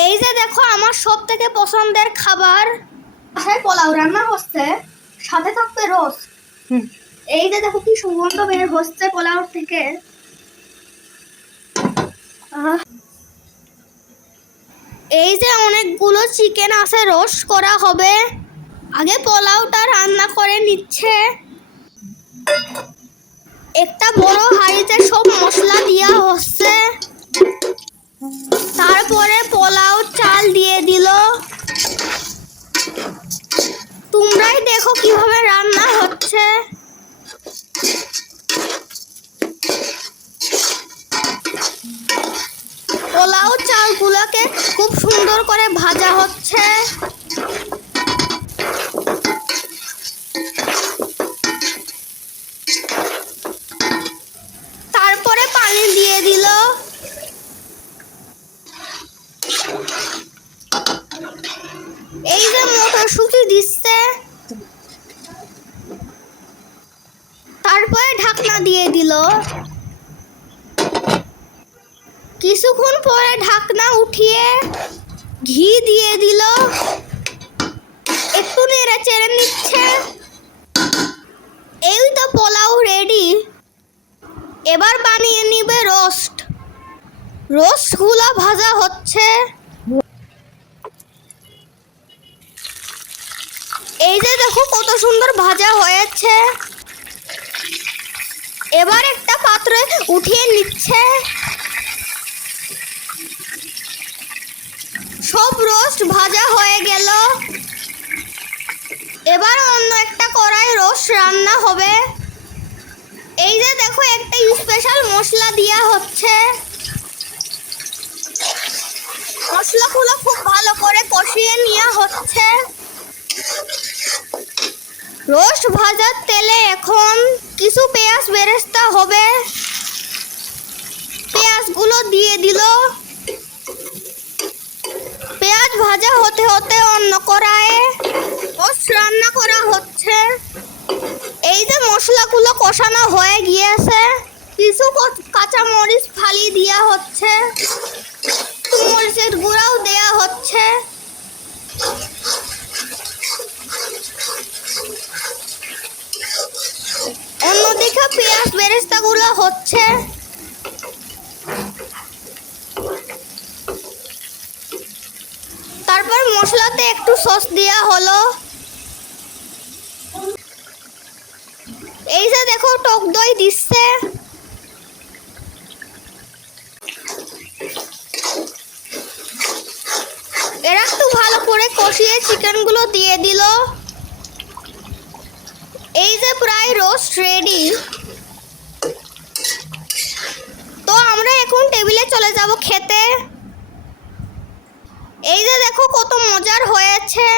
এই যে দেখো আমার সব থেকে পছন্দের খাবার পোলাও রান্না হচ্ছে, সাথে থাকবে রোস্ট। এই যে দেখো কি সুগন্ধ বের হচ্ছে পোলাও থেকে। এই যে অনেকগুলো চিকেন আছে, রোস্ট করা হবে। আগে পোলাওটা রান্না করে নিচ্ছে। একটা বড় হাঁড়িতে সব মশলা দেওয়া হচ্ছে। তারপরে পোলাও চাল দিয়ে দিল। তোমরাই দেখো কিভাবে রান্না হচ্ছে। পোলাও চালগুলোকে খুব সুন্দর করে ভাজা হচ্ছে। তারপরে পানি দিয়ে দিল। এই যে মটরশুঁটি দিচ্ছে। তারপরে ঢাকনা দিয়ে দিল। কিছুক্ষণ পরে ঢাকনা উঠিয়ে ঘি দিয়ে দিল। একটু নেড়ে চেড়ে নিচ্ছে। এই তো পোলাও রেডি। এবার বানিয়ে নিবে রোস্ট। রোস্টগুলো ভাজা হচ্ছে। এই যে দেখো কত সুন্দর ভাজা হয়েছে। এবার একটা পাত্রে উঠিয়ে নিচ্ছে। সব রোস্ট ভাজা হয়ে গেল। এবার অন্য একটা কড়াই রোস্ট রান্না হবে। এই যে দেখো একটা স্পেশাল মশলা দেওয়া হচ্ছে। মশলাগুলো খুব ভালো করে কষিয়ে নেওয়া হচ্ছে। রোস্ট ভাজার তেলে এখন কিছু পেঁয়াজ বেরেস্তা হবে। পেঁয়াজগুলো দিয়ে দিল। পেঁয়াজ ভাজা হতে হতে অন্য কড়াইয়ে রোস্ট রান্না করা হচ্ছে। এই যে মশলাগুলো কষানো হয়ে গিয়েছে। কিছু কাঁচা মরিচ ফালি দেওয়া হচ্ছে। মরিচের গুঁড়াও দেওয়া হচ্ছে। অন্যদিকে পেঁয়াজ বেরেস্তাগুলো হচ্ছে। তারপর মশলাতে একটু সস দেওয়া হলো। এই যে দেখো টক দই দিচ্ছে। এরা একটু ভালো করে কষিয়ে চিকেনগুলো দিয়ে দিল। এই যে প্রায় রোস্ট রেডি। তো আমরা এখন টেবিলে চলে যাব খেতে। এই যে দেখো কত মজার হয়েছে।